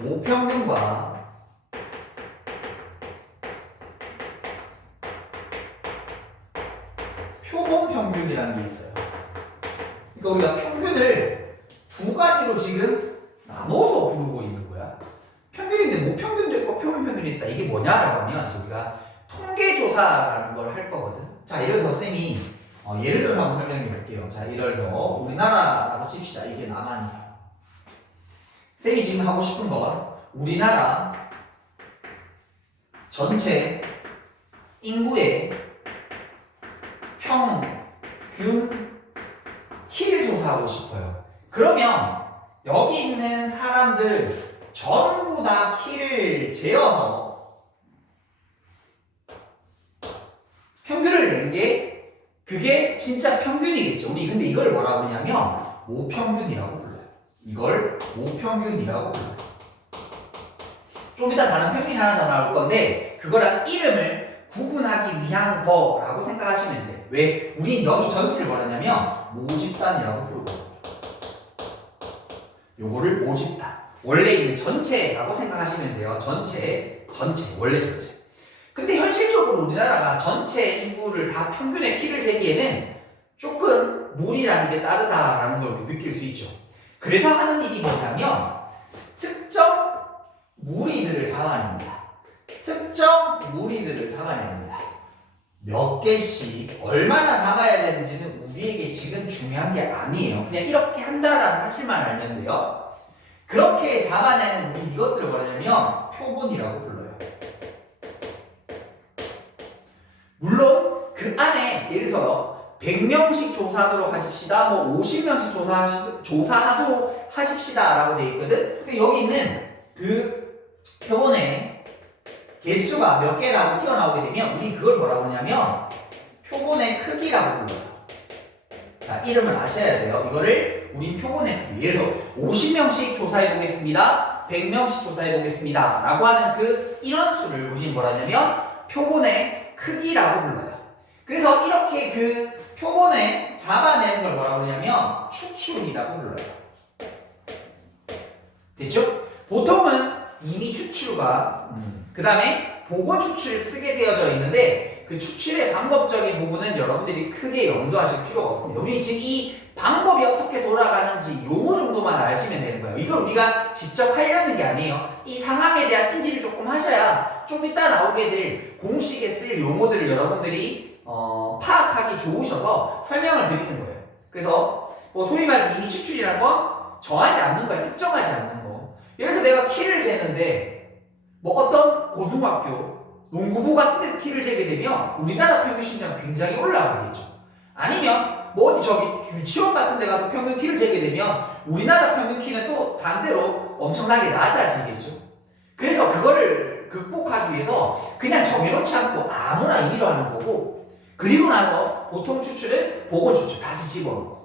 모평균과 표본평균이라는 게 있어요. 그러니까 우리가 평균을 두 가지로 지금 나눠서 부르고 있는 거야. 평균인데 모평균도 있고 표본평균이 있다. 이게 뭐냐라고 하면 우리가 통계조사라는 걸 할 거거든. 자, 예를 들어서 쌤이 예를 들어서 한번 설명해 볼게요. 자, 예를 들어 우리나라라고 칩시다. 이게 남한이야. 쌤이 지금 하고 싶은 건 우리나라 전체 인구의 평균 키를 조사하고 싶어요. 그러면 여기 있는 사람들 전부 다 키를 재어서 평균을 낸 게 그게 진짜 평균이겠죠. 우리 근데 이걸 뭐라고 하냐면 모평균이라고 불러요. 이걸 모평균이라고 불러요. 좀 이따 다른 평균이 하나 더 나올 건데 그거랑 이름을 구분하기 위한 거라고 생각하시면 돼요. 왜? 우린 여기 전체를 뭐라냐면 모집단이라고 부르거든요. 요거를 모집단. 원래 있는 전체라고 생각하시면 돼요. 전체, 원래 전체. 근데 현실적으로 우리나라가 전체 인구를 다 평균의 키를 재기에는 조금 무리라는 게 따르다라는 걸 느낄 수 있죠. 그래서 하는 일이 뭐냐면 특정 무리들을 잡아냅니다. 특정 무리들을 잡아내야 합니다. 몇 개씩 얼마나 잡아야 되는지는 우리에게 지금 중요한 게 아니에요. 그냥 이렇게 한다라는 사실만 알면 돼요. 그렇게 잡아내는 우리 이것들을 뭐냐면 표본이라고 불러요. 물론 그 안에 예를 들어서 100명씩 조사하도록 하십시다. 뭐 50명씩 조사하도록 하십시다 라고 되어 있거든. 근데 여기 있는 그 표본의 개수가 몇 개라고 튀어나오게 되면 우리 그걸 뭐라고 하냐면 표본의 크기라고 불러요. 자, 이름을 아셔야 돼요. 이거를 우리 표본의 크기. 예를 들어 50명씩 조사해 보겠습니다. 100명씩 조사해 보겠습니다. 라고 하는 그 인원수를 우리는 뭐라 하냐면 표본의 크기라고 불러요. 그래서 이렇게 그 표본에 잡아내는 걸 뭐라고 하냐면 추출이라고 불러요. 됐죠? 보통은 이미 추출과 그 다음에 보건 추출을 쓰게 되어져 있는데 그 추출의 방법적인 부분은 여러분들이 크게 염두하실 필요가 없습니다. 우리 지금 이 방법이 어떻게 돌아가는지 요거 정도만 아시면 되는 거예요. 이걸 우리가 직접 하려는 게 아니에요. 이 상황에 대한 인지를 조금 하셔야 좀 이따 나오게 될 공식에 쓸 용어들을 여러분들이 파악하기 좋으셔서 설명을 드리는 거예요. 그래서 뭐 소위 말해서 이미 추출이라는 건 정하지 않는 거야. 특정하지 않는 거. 예를 들어서 내가 키를 재는데 뭐 어떤 고등학교 농구부 같은 데서 키를 재게 되면 우리나라 평균 신장 굉장히 올라가겠죠. 아니면 뭐 어디 저기 유치원 같은 데 가서 평균 키를 재게 되면 우리나라 평균 키는 또 반대로 엄청나게 낮아지겠죠. 그래서 그거를 극복하기 위해서 그냥 정해놓지 않고 아무나 임의로 하는 거고, 그리고 나서 보통 추출은 보건 추출 다시 집어넣고,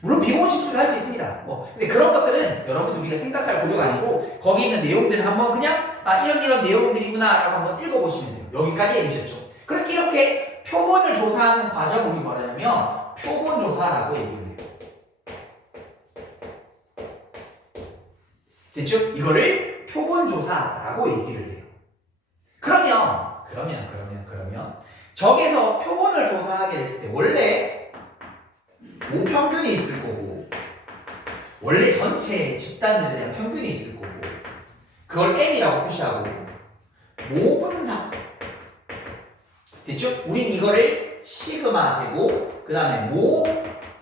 물론 비보건 추출도 할 수 있습니다. 근데 그런 것들은 여러분 우리가 생각할 고려가 아니고 거기 있는 내용들을 한번 그냥 이런 내용들이구나 라고 한번 읽어보시면 돼요. 여기까지 읽으셨죠. 그렇게 이렇게 표본을 조사하는 과정을 우리 뭐라냐면 표본조사라고 얘기를 해요. 됐죠? 이거를 표본조사라고 얘기를 해요. 그러면 저기서 표본을 조사하게 됐을 때 원래 모평균이 있을 거고 원래 전체 집단들에 대한 평균이 있을 거고 그걸 M이라고 표시하고 모분사 됐죠? 우린 이거를 시그마 제곱 그 다음에 모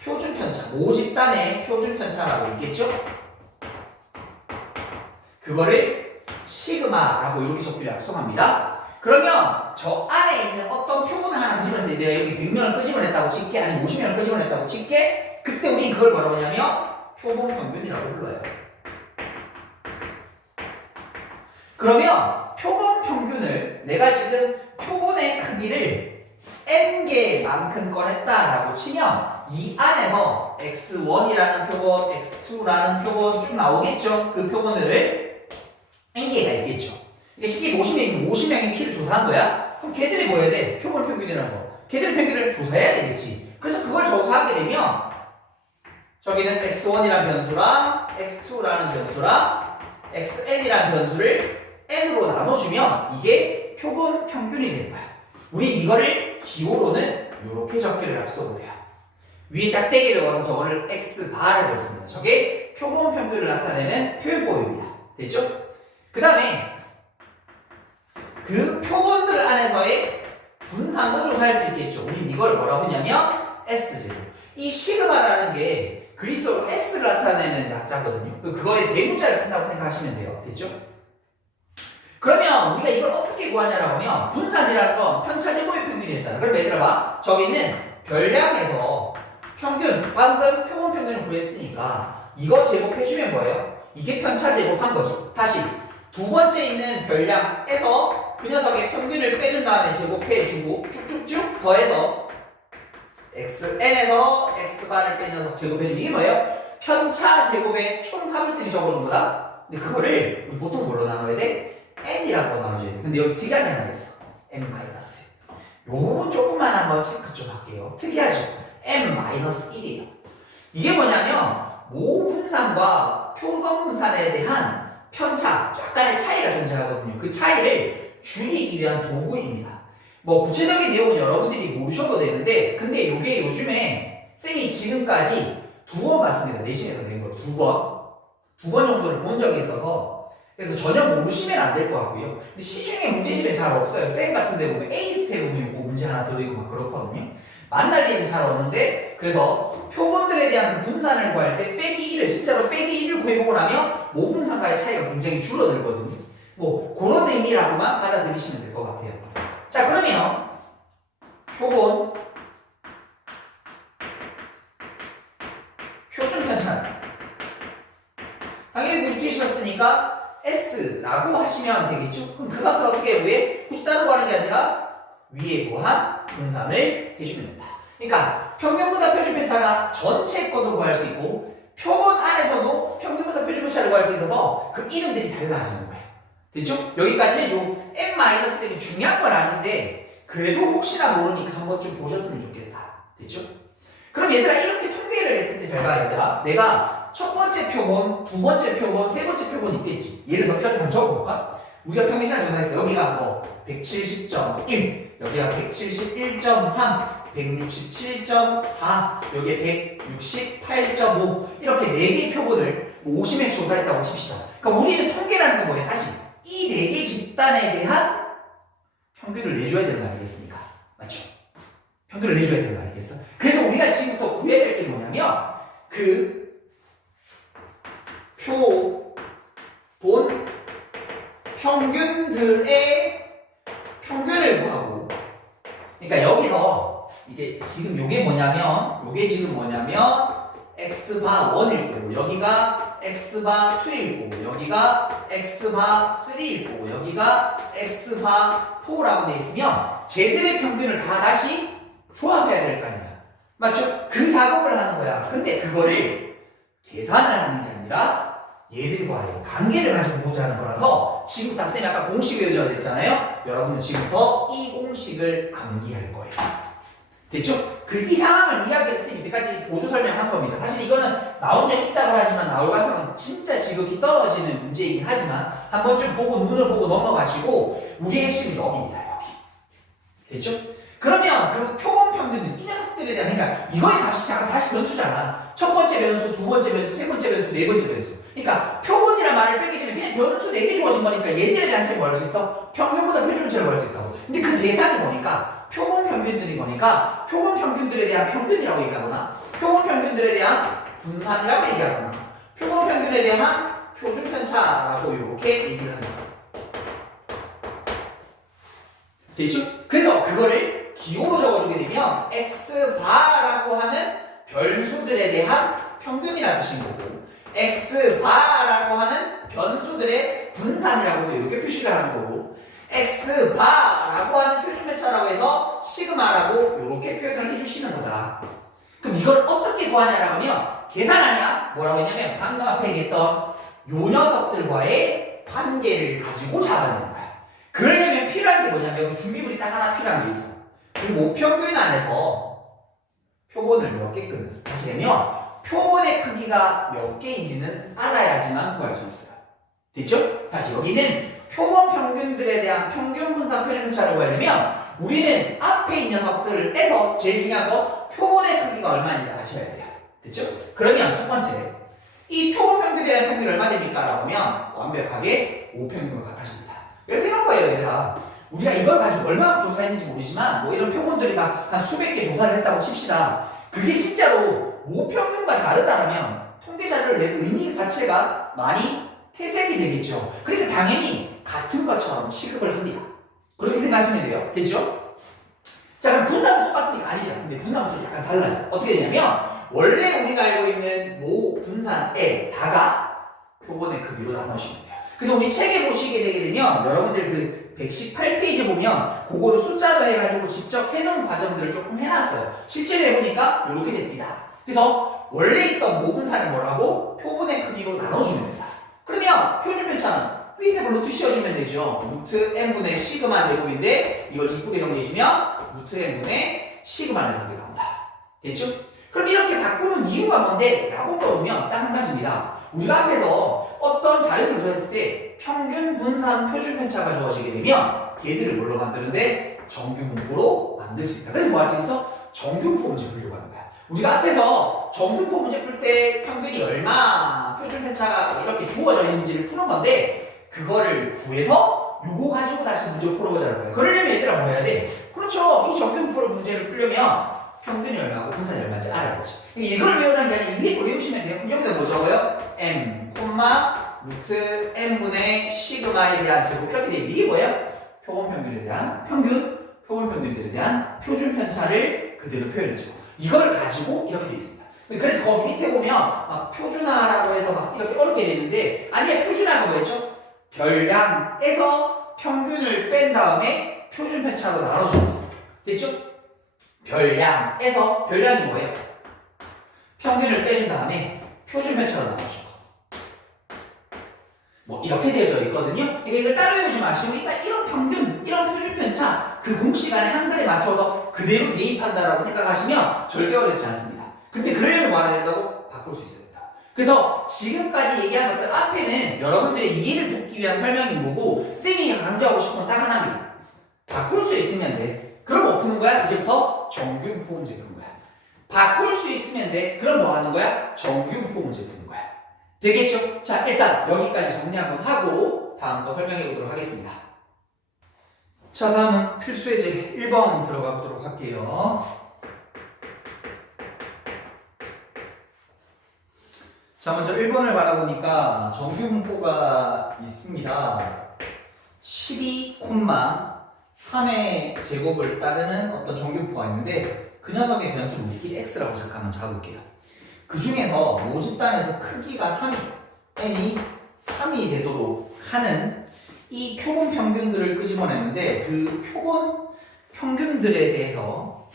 표준편차 모 집단의 표준편차라고 있겠죠? 그거를 시그마라고 이렇게 적기로 약속합니다. 그러면 저 안에 있는 어떤 표본을 하나 끄집어내서 내가 여기 100명을 끄집어냈다고 칠게 아니면 50명을 끄집어냈다고 칠게 그때 우리 그걸 뭐라고 하냐면 표본평균이라고 불러요. 그러면 표본평균을 내가 지금 표본의 크기를 n개만큼 꺼냈다라고 치면 이 안에서 x1이라는 표본, x2라는 표본 쭉 나오겠죠? 그 표본들을 n개가 있겠죠. 이게 시계 50명의 키를 조사한 거야? 그럼 걔들이 뭐 해야 돼? 표본 평균이라는 거. 걔들의 평균을 조사해야 되겠지. 그래서 그걸 조사하게 되면 저기는 x1이라는 변수랑 x2라는 변수랑 xn이라는 변수를 n으로 나눠주면 이게 표본 평균이 되는 거야. 우린 이거를 기호로는 이렇게 적기로 약속을 해요. 위에 짝대기를 넣어서 저거를 x바라고 했습니다. 저게 표본 평균을 나타내는 표현법입니다. 됐죠? 그 다음에 그 표본들 안에서의 분산도 조사할 수 있겠죠. 우린 이걸 뭐라고 했냐면 S제곱. 이 시그마라는 게 그리스어로 S를 나타내는 약자거든요. 그거에 대문자를 쓴다고 생각하시면 돼요. 됐죠? 그러면 우리가 이걸 어떻게 구하냐라고 하면 분산이라는 건 편차제곱의 평균이었잖아. 그럼 얘들아 봐. 저기는 별량에서 평균, 방금 표본 평균을 구했으니까 이거 제곱해주면 뭐예요? 이게 편차제곱한 거죠. 다시 두 번째 있는 별량에서 그 녀석의 평균을 빼준 다음에 제곱해주고 쭉쭉쭉 더해서 xn에서 x바를 뺀 녀석 제곱해주면 이게 뭐예요? 편차 제곱의 총합을 셈이 적어준 거다. 근데 그거를 우리 보통 뭘로 나눠야 돼? n이라고 나눠줘야 돼. 근데 여기 특이한 게 하나 있어. n 마이너스. 요 부분 조금만 한번 체크 좀 할게요. 특이하죠? n-1이에요. 이게 뭐냐면 모분산과 표본분산에 대한 편차, 약간의 차이가 존재하거든요. 그 차이를 줄이기 위한 도구입니다. 뭐 구체적인 내용은 여러분들이 모르셔도 되는데 근데 이게 요즘에 쌤이 지금까지 2번 봤습니다. 내신에서 낸 걸 2번 정도를 본 적이 있어서 그래서 전혀 모르시면 안 될 것 같고요. 근데 시중에 문제집에 잘 없어요. 쌤 같은 데 보면 A 스텝 보면 있고 문제 하나 들어있고 막 그렇거든요. 만날 일은 잘 없는데 그래서 표본들에 대한 그 분산을 구할 때 빼기 1을 진짜로 빼기 1을 구해보고 나면 모분산과의 차이가 굉장히 줄어들거든요. 뭐 그런 의미라고만 받아들이시면 될 것 같아요. 자 그러면 표본 표준 편차는 당연히 그렇게 주셨으니까 S라고 하시면 되겠죠? 그럼 그 값을 어떻게 해요? 왜? 굳이 따로 구하는 게 아니라 위에 구한 분산을 해주면 된다. 그러니까 평균분산 표준편차가 전체 거도 구할 수 있고 표본 안에서도 평균분산 표준편차를 구할 수 있어서 그 이름들이 달라지는 거예요. 됐죠? 여기까지는 요 n-이 중요한 건 아닌데 그래도 혹시나 모르니까 한번 좀 보셨으면 좋겠다. 됐죠? 그럼 얘들아 이렇게 통계를 했을 때 잘 봐 얘들아. 내가 첫 번째 표본, 두 번째 표본, 세 번째 표본 있겠지. 예를 들어서 이렇게 한번 적어볼까? 우리가 평균시간 조사했어. 여기가 뭐 170.1, 여기가 171.3, 167.4, 여기에 168.5 이렇게 4개의 표본을 50회 조사했다고 칩시다. 그러니까 우리는 통계라는 건 뭐냐? 다시 이 4개 집단에 대한 평균을 내줘야 되는 거 아니겠습니까? 맞죠? 평균을 내줘야 되는 거 아니겠어? 그래서 우리가 지금부터 구해야 될 게 뭐냐면 그 표본 평균들의 평균을 구하고 그러니까 여기서 이게 지금 요게 지금 뭐냐면 x바 1일 거고 여기가 x바 2일 거고 여기가 x바 3일 거고 여기가 x바 4라고 돼 있으면 쟤들의 평균을 다 다시 조합해야 될 거 아니야. 맞죠? 그 작업을 하는 거야. 근데 그거를 계산을 하는 게 아니라 얘들과의 관계를 가지고 보자는 거라서 지금부터 쌤이 아까 공식 외워줘야 됐잖아요. 여러분은 지금부터 이 공식을 암기할 거예요. 됐죠? 그 이 상황을 이야기해서 쌤이 이때까지 보조 설명한 겁니다. 사실 이거는 나온 적 있다고 하지만 나올 가능성은 진짜 지극히 떨어지는 문제이긴 하지만 한번 좀 보고 눈을 보고 넘어가시고 우리의 핵심은 여기입니다. 여기. 됐죠? 그러면 그 표본 평균들 이 녀석들에 대한 그러니까 이거의 값이 잠깐 다시 변수잖아. 첫 번째 변수, 두 번째 변수, 세 번째 변수, 네 번째 변수. 그러니까 표본이란 말을 빼게 되면 그냥 변수 4개 주어진 거니까 얘들에 대한 차이를 구할 수 있어. 평균보다 표준차를 구할 수 있다고. 근데 그 대상이 뭐니까 표본 평균들이 뭐니까 표본 평균들에 대한 평균이라고 얘기하거나 표본 평균들에 대한 분산이라고 얘기하거나 표본 평균에 대한 표준 편차라고 이렇게 얘기를 하는 거야. 됐죠? 그래서 그거를 기호로 적어주게 되면 x바라고 하는 변수들에 대한 평균이라는 뜻인 거고 x바라고 하는 변수들의 분산이라고 해서 이렇게 표시를 하는 거고 x바라고 하는 표준편차라고 해서 시그마라고 이렇게 표현을 해주시는 거다. 그럼 이걸 어떻게 구하냐라고 하면 계산 아니야? 뭐라고 했냐면 방금 앞에 얘기했던 요 녀석들과의 관계를 가지고 잡아내는 거야. 그러려면 필요한 게 뭐냐면 여기 준비물이 딱 하나 필요한 게 있어. 그리고 모평균 안에서 표본을 몇 개 끊었어. 다시 되면 표본의 크기가 몇 개인지는 알아야지만 구할 수 있어요. 됐죠? 다시 여기는 표본 평균들에 대한 평균 분산 표준 편차를 구하려면 우리는 앞에 이 녀석들에서 제일 중요한 거 표본의 크기가 얼마인지 아셔야 돼요. 됐죠? 그러면 첫 번째 이 표본 평균에 대한 평균이 얼마 됩니까? 라고 하면 완벽하게 5평균과 같아집니다. 그래서 이런 거예요, 얘들아. 우리가 이걸 가지고 얼마나 조사했는지 모르지만 뭐 이런 표본들이 막 한 수백 개 조사를 했다고 칩시다. 그게 진짜로 5평균과 다르다면 통계 자료를 낼 의미 자체가 많이 퇴색이 되겠죠. 그러니까 당연히 같은 것처럼 취급을 합니다. 그렇게 생각하시면 돼요. 됐죠? 자, 그럼 분산도 똑같습니까? 아니죠. 근데 분산부터 약간 달라요. 어떻게 되냐면 원래 우리가 알고 있는 모 분산에 다가 표본의 크기로 나눠주시면 돼요. 그래서 우리 책에 보시게 되게 되면 여러분들 그 118페이지 보면 그거를 숫자로 해가지고 직접 해놓은 과정들을 조금 해놨어요. 실제로 해보니까 이렇게 됩니다. 그래서 원래 있던 모 분산이 뭐라고? 표본의 크기로 나눠주면 됩니다. 그러면 표준 편차는 위에 루트 씌워주면 되죠. 루트 n분의 시그마 제곱인데 이걸 이쁘게 정리해주면 루트 n분의 시그마 내석이 나온다. 됐죠? 그럼 이렇게 바꾸는 이유가 뭔데? 라고 물어보면 딱 한 가지입니다. 우리가 앞에서 어떤 자료를 조사했을 때 평균 분산 표준 편차가 주어지게 되면 얘들을 뭘로 만드는데? 정규분포로 만들 수 있다. 그래서 뭐 할 수 있어? 정규분포 문제 풀려고 하는 거야. 우리가 앞에서 정규분포 문제 풀 때 평균이 얼마 표준 편차가 이렇게 주어져 있는지를 푸는 건데 그거를 구해서 요거 가지고 다시 문제를 풀어보자는 거예요. 그러려면 얘들아 뭐 해야 돼? 그렇죠. 이 정규분포 문제를 풀려면 평균이 얼마고 분산이 얼마인지 알아야지. 이걸 외우는 게 아니라 위에 걸 외우시면 돼요. 그럼 여기다 뭐 적어요? m, 루트 n분의 시그마에 대한 제곱 이렇게 돼. 이게 뭐예요? 표본 평균에 대한 표본 평균들에 대한 표준 편차를 그대로 표현했죠. 이걸 가지고 이렇게 돼 있습니다. 그래서 거기 밑에 보면 막 표준화라고 해서 막 이렇게 어렵게 되는데 아니야, 표준화가 뭐였죠? 별량에서 평균을 뺀 다음에 표준 편차로 나눠주는 거. 됐죠? 별량에서 별량이 뭐예요? 평균을 빼준 다음에 표준 편차로 나눠주는 거. 뭐 이렇게 되어져 있거든요. 그러니까 이걸 따로 외우지 마시고 일단 이런 평균, 이런 표준 편차 그 공식 안에 한글에 맞춰서 그대로 대입한다라고 생각하시면 절대 어렵지 않습니다. 근데 그러려면 뭐 하나 된다고? 바꿀 수 있어야 된다. 그래서 지금까지 얘기한 것들 앞에는 여러분들의 이해를 돕기 위한 설명인 거고 쌤이 강조하고 싶은 건 딱 하나입니다. 바꿀 수 있으면 돼. 그럼 뭐 푸는 거야? 이제부터 정규분포 문제 푸는 거야. 바꿀 수 있으면 돼. 그럼 뭐 하는 거야? 정규분포 문제 푸는 거야. 되겠죠? 자, 일단 여기까지 정리 한번 하고 다음 거 설명해 보도록 하겠습니다. 자, 다음은 필수예제 1번 들어가 보도록 할게요. 자, 먼저 1번을 바라보니까 정규분포가 있습니다. 12,3의 제곱을 따르는 어떤 정규분포가 있는데 그 녀석의 변수를 우리끼리 x라고 잠깐만 잡을게요. 그 중에서 모집단에서 크기가 3이, n이 3이 되도록 하는 이 표본 평균들을 끄집어냈는데 그 표본 평균들에 대해서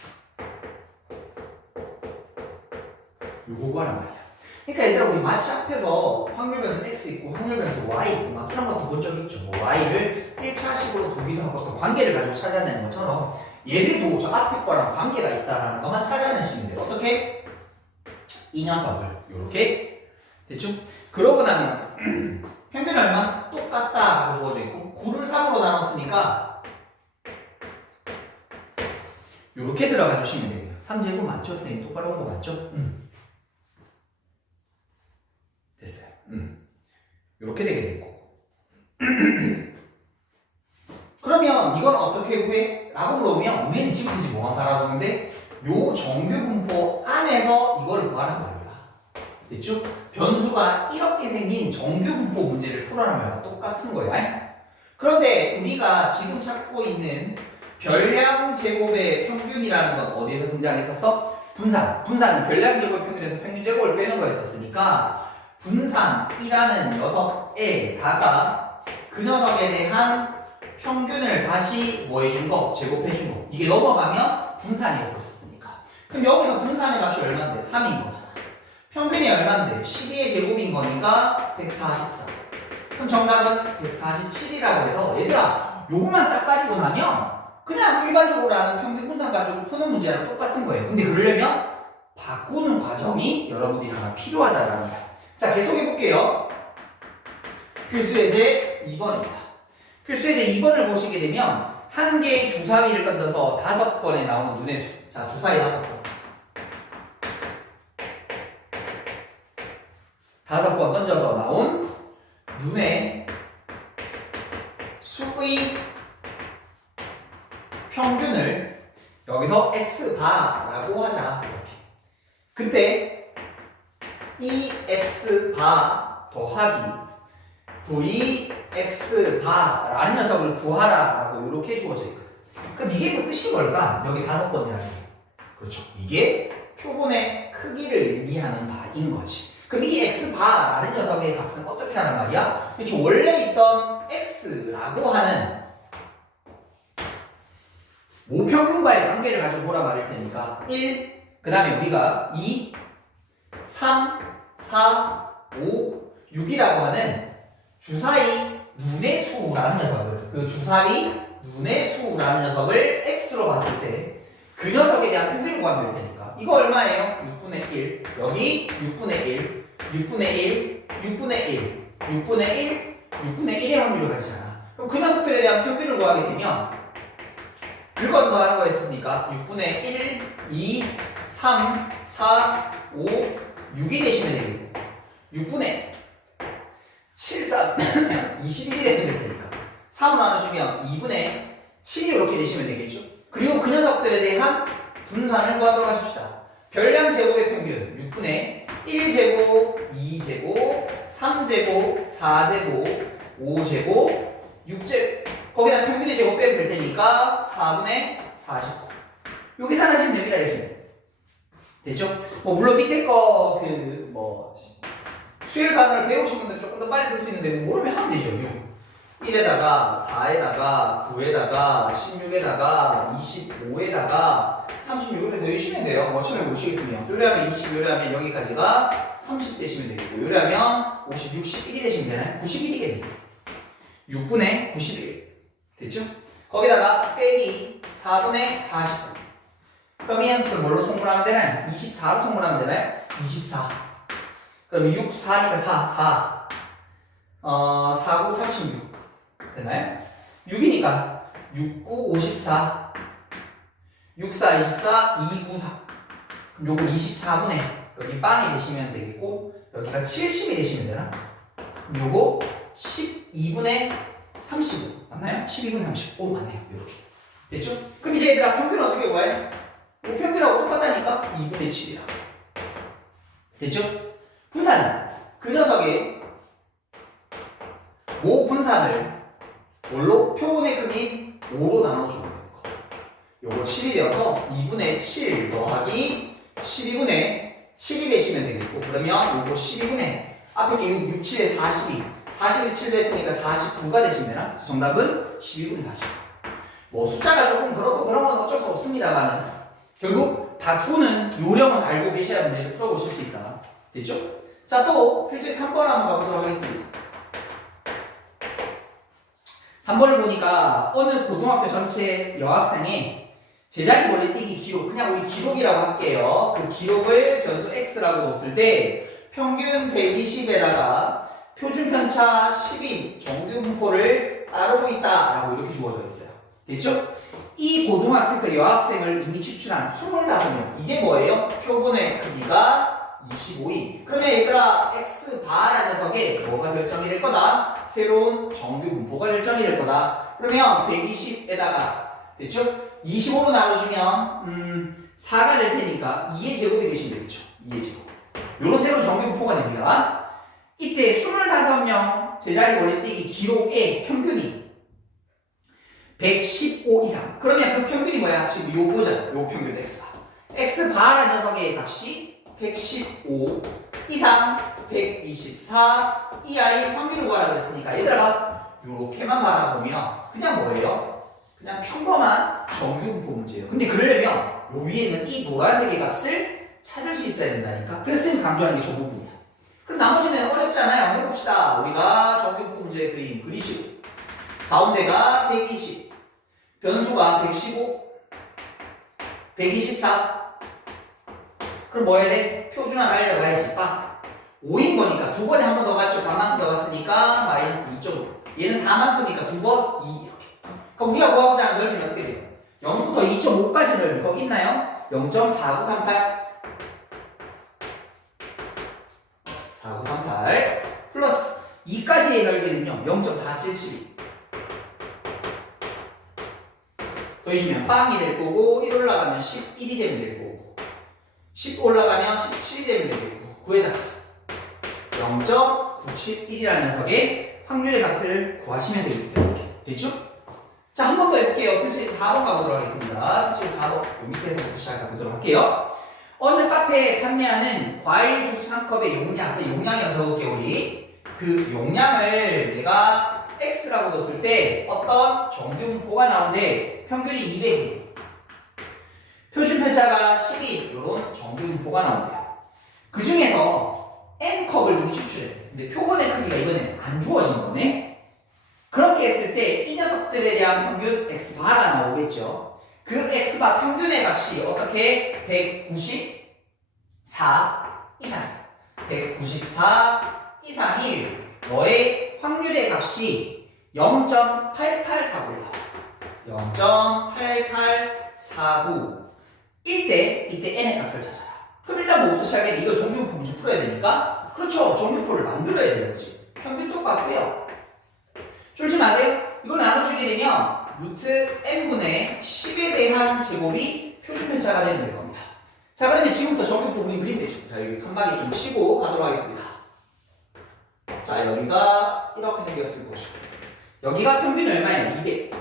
요거 구하란 말이야. 그러니까 얘들아 우리 마치 앞에서 확률 변수 x 있고 확률 변수 y 있고 막 이런 것도 본 적이 있죠. 뭐 y를 1차식으로 두기도 하고 어떤 관계를 가지고 찾아내는 것처럼 얘들도 저 앞에 거랑 관계가 있다라는 것만 찾아내시면 돼요. 어떻게? 이 녀석을 요렇게 됐죠? 그러고 나면 평균이 얼마? 똑같다 하고 주어져 있고 9를 3으로 나눴으니까 요렇게 들어가 주시면 돼요. 3제곱 맞죠? 선생님 똑바로 온 거 맞죠? 됐어요. 요렇게 되게 될 거고 그러면 이건 어떻게 구해? 라고 물어보면 우리는 지금까지 뭐만 바라보는데 요 정규분포 안에서 이거를 구하란 말이야. 됐죠? 변수가 이렇게 생긴 정규분포 문제를 풀어라는 말과 똑같은 거야. 그런데 우리가 지금 찾고 있는 별량 제곱의 평균이라는 건 어디에서 등장했었어? 분산은 별량 제곱 평균에서 평균 제곱을 빼는 거였었으니까 분산이라는 녀석에다가 그 녀석에 대한 평균을 다시 뭐 해준 거? 제곱해준 거. 이게 넘어가면 분산이었었으니까. 그럼 여기서 분산의 값이 얼마인데? 3인 거잖아. 평균이 얼마인데? 12의 제곱인 거니까 144. 그럼 정답은 147이라고 해서 얘들아 요것만 싹 가리고 나면 그냥 일반적으로 하는 평균 분산 가지고 푸는 문제랑 똑같은 거예요. 근데 그러려면 바꾸는 과정이 여러분들이 하나 필요하다라는 거야. 자, 계속 해볼게요. 필수예제 2번입니다. 필수예제 2번을 보시게 되면 한 개의 주사위를 던져서 5번에 나오는 눈의 수. 자, 주사위 5번. 5번 던져서 나온 눈의 수의 평균을 여기서 x바라고 하자. 이렇게. 그때 이 x바 더하기 vx바라는 녀석을 구하라라고 이렇게 주어져 있거든. 그럼 이게 그 뜻이 뭘까? 여기 5번이라는 게. 그렇죠. 이게 표본의 크기를 의미하는 바인 거지. 그럼 이 x바라는 녀석의 값은 어떻게 하란 말이야? 그렇죠. 원래 있던 x라고 하는 모평균과의 관계를 가지고 보라 말일 테니까 1, 그 다음에 우리가 2, 3, 4, 5, 6이라고 하는 주사위 눈의 수라는 녀석을, 그 주사위 눈의 수라는 녀석을 x로 봤을 때 그 녀석에 대한 평균을 구하면 될 테니까 이거 얼마예요? 6분의 1, 여기 6분의 1, 6분의 1, 6분의 1, 6분의 1, 6분의 1의 확률을 가지잖아. 그럼 그 녀석들에 대한 평균을 구하게 되면 긁어서 더하는 거에 있으니까 6분의 1, 2, 3, 4, 5, 6이 되시면 되겠고 6분의 7, 3, 21이 되면 되니까 3을 나누시면 2분의 7이 이렇게 되시면 되겠죠. 그리고 그 녀석들에 대한 분산을 구하도록 하십시다. 별량 제곱의 평균 6분의 1제곱, 2제곱, 3제곱, 4제곱, 5제곱, 6제곱 거기다 평균의 제곱 빼면 될 테니까 4분의 49 여기 산하시면 됩니다. 열심히 됐죠? 뭐 물론 밑에 거 그 뭐 수열 반응을 배우신 분들 조금 더 빨리 볼 수 있는데 뭐 모르면 하면 되죠. 6 1에다가 4에다가 9에다가 16에다가 25에다가 36 이렇게 더주시면 돼요. 뭐 처음에 보시겠으면 요리하면 20, 요리하면 여기까지가 30 되시면 되겠고 요리하면 50, 61이 되시면 되나요? 91이겠네요. 6분의 91 됐죠? 거기다가 빼기 4분의 49 그럼 이 녀석들 뭘로 통분하면 되나요? 24로 통분하면 되나요? 24 그럼 6, 4니까 4 4, 9, 36 되나요? 6이니까 6, 9, 54 6, 4, 24, 2, 9, 4 그럼 요거 24분의 여기 빵이 되시면 되겠고 여기가 70이 되시면 되나? 그럼 요거 12분의 35 맞나요? 12분의 35 오 맞네요. 이렇게 됐죠? 그럼 이제 얘들아 평균 어떻게 구해? 이 평균하고 똑같다니까 2분의 7이라 됐죠? 분산은 그 녀석의 모 분산을 뭘로? 표본의 크기 5로 나눠주는 거 요거 7이 되어서 2분의 7 더하기 12분의 7이 되시면 되겠고 그러면 요거 12분의 앞에 게 6, 7에 42 40이 7 됐으니까 49가 되시면 되나? 정답은 12분의 49 뭐 숫자가 조금 그렇고 그런 건 어쩔 수 없습니다만 결국 바꾸는 요령은 알고 계셔야 문제를 풀어보실 수 있다 됐죠? 자 또 필수의 3번 한번 가보도록 하겠습니다 3번을 보니까 어느 고등학교 전체 여학생의 제자리 멀리 뛰기 기록 그냥 우리 기록이라고 할게요 그 기록을 변수 x라고 뒀을 때 평균 120에다가 표준 편차 10인 정규 분포를 따르고 있다라고 이렇게 주어져 있어요. 됐죠? 이 고등학생에서 여학생을 이미 추출한 25명. 이게 뭐예요? 표본의 크기가 25인. 그러면 얘들아 x바라는 녀석에 뭐가 결정이 될 거다? 새로운 정규 분포가 결정이 될 거다. 그러면 120에다가 됐죠? 25로 나눠주면 4가 될 테니까 2의 제곱이 되시면 되겠죠? 2의 제곱. 요런 새로운 정규 분포가 됩니다. 이때 25명 제자리 멀리뛰기 기록의 평균이 115 이상. 그러면 그 평균이 뭐야? 지금 요거잖아. 요 평균 x바. x바라는 녀석의 값이 115 이상 124 이하의 확률을 구하라고 했으니까 얘들아 요렇게만 말아보면 그냥 뭐예요? 그냥 평범한 정규분포 문제예요. 근데 그러려면 요 위에는 이 노란색의 값을 찾을 수 있어야 된다니까. 그래서 쌤이 강조하는 게 저 부분이야. 그럼 나머지는 어렵지 않아요. 해봅시다. 우리가 정규분포 문제 그림 그리시고 가운데가 120 변수가 115 124 그럼 뭐 해야 돼? 표준화 달려가야지. 빠 5인 거니까 두 번에 한 번 더 갔죠. 반만큼 더 갔으니까 마이너스 얘는 4만큼이니까 2번 2 이렇게. 그럼 우리가 구하고자 하는 넓이는 어떻게 돼요? 0부터 2.5까지 넓이 거기 있나요? 0.4938 4938 플러스 2까지의 넓이는요 0.4772 더해주면 빵이 될 거고 1 올라가면 11이 되면 될 거고 10 올라가면 17이 되면 되겠고 9에다가 0.971이라는 녀석의 확률의 값을 구하시면 되겠습니다. 이렇게 됐죠? 자, 한 번 더 해볼게요. 필수에서 4번 가보도록 하겠습니다. 필수에서 4번 밑에서부터 시작해보도록 할게요. 어느 카페에 판매하는 과일 주스 한 컵의 용량, 용량이라고 적을게요, 우리. 그 용량을 내가 X라고 뒀을 때 어떤 정규분포가 나오는데 평균이 200, 표준 편차가 12, 이런 정규분포가 나온대요. 그 중에서 N컵을 이미 추출해. 근데 표본의 크기가 이번에 안 주어진 거네. 그렇게 했을 때 이 녀석들에 대한 평균 X바가 나오겠죠. 그 X바 평균의 값이 어떻게 194 이상 194 이상일 너의 확률의 값이 0.8849예요. 0.8849 1대 이때 n의 값을 찾아라. 그럼 일단 뭐부터 시작해? 이거 정규분포 문제 풀어야 되니까 그렇죠. 정규분포를 만들어야 되는 거지. 평균 똑같고요. 줄지 마세요. 이걸 나눠주게 되면 루트 n분의 10에 대한 제곱이 표준 편차가 되는 겁니다. 자, 그러면 지금부터 정규분포 그림 그리면 되죠. 자, 여기 칸막이 좀 치고 가도록 하겠습니다. 자, 여기가 이렇게 생겼을 것이고 여기가 평균이 얼마예요? 200 이렇게.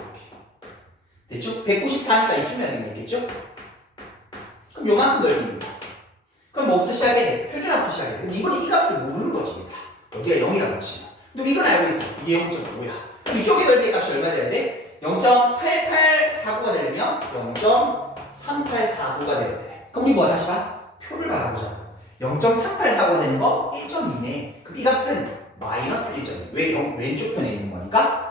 됐죠? 194니까 이쯤이야 되겠죠? 그럼 요만큼 넓입니다. 그럼 뭐부터 시작해야 돼? 표준화부터 시작해야 돼. 근데 이번에 이 값을 모르는 거지. 여기가 0이라고 치면. 근데 이건 알고 있어. 이게 0.5야. 그럼 이쪽의 넓이의 값이 얼마 돼야 돼? 0.8849가 되려면 0.384구가 돼야 돼. 그럼 우리 뭐 다시 봐? 표를 바라보자. 0.384구가 되는 거 1.2네. 그럼 이 값은 마이너스 1.2. 왜 왼쪽 편에 있는 거니까?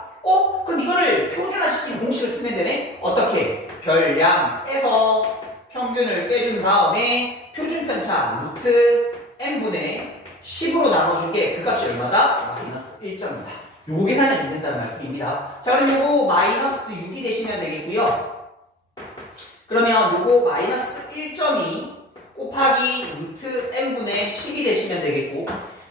그럼 이거를 표준화시키는 공식을 쓰면 되네? 어떻게? 별량에서 평균을 빼준 다음에 표준 편차 루트 n분의 10으로 나눠줄게. 그 값이 얼마다? 마이너스 1.2다. 요거 계산해 주면 된다는 말씀입니다. 자, 그럼 요거 마이너스 6이 되시면 되겠고요. 그러면 요거 마이너스 1.2 곱하기 루트 n분의 10이 되시면 되겠고,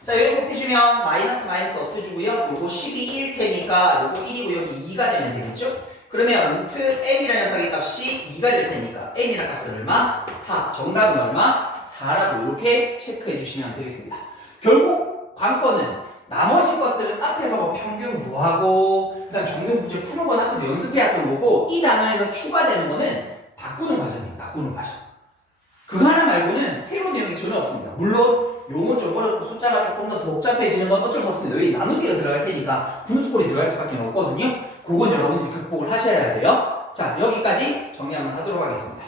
자, 이거 곱해주면 마이너스 없애주고요. 요거 12일 테니까 요거 1이고 여기 2가 되면 되겠죠? 그러면 루트 n이라는 녀석의 값이 2가 될 테니까 n이라는 값은 얼마? 4. 정답은 얼마? 4라고 이렇게 체크해 주시면 되겠습니다. 결국 관건은 나머지 것들은 앞에서 뭐 평균 구하고 그다음 정규 문제 푸는 건 앞에서 연습해왔던 거고 이 단어에서 추가되는 거는 바꾸는 과정이에요. 바꾸는 과정. 그거 하나 말고는 새로운 내용이 전혀 없습니다. 물론 용어 좀 어렵고 숫자가 조금 더 복잡해지는 건 어쩔 수 없습니다. 여기 나누기가 들어갈 테니까 분수꼴이 들어갈 수밖에 없거든요. 그건 여러분들이 극복을 하셔야 돼요. 자, 여기까지 정리 한번 하도록 하겠습니다.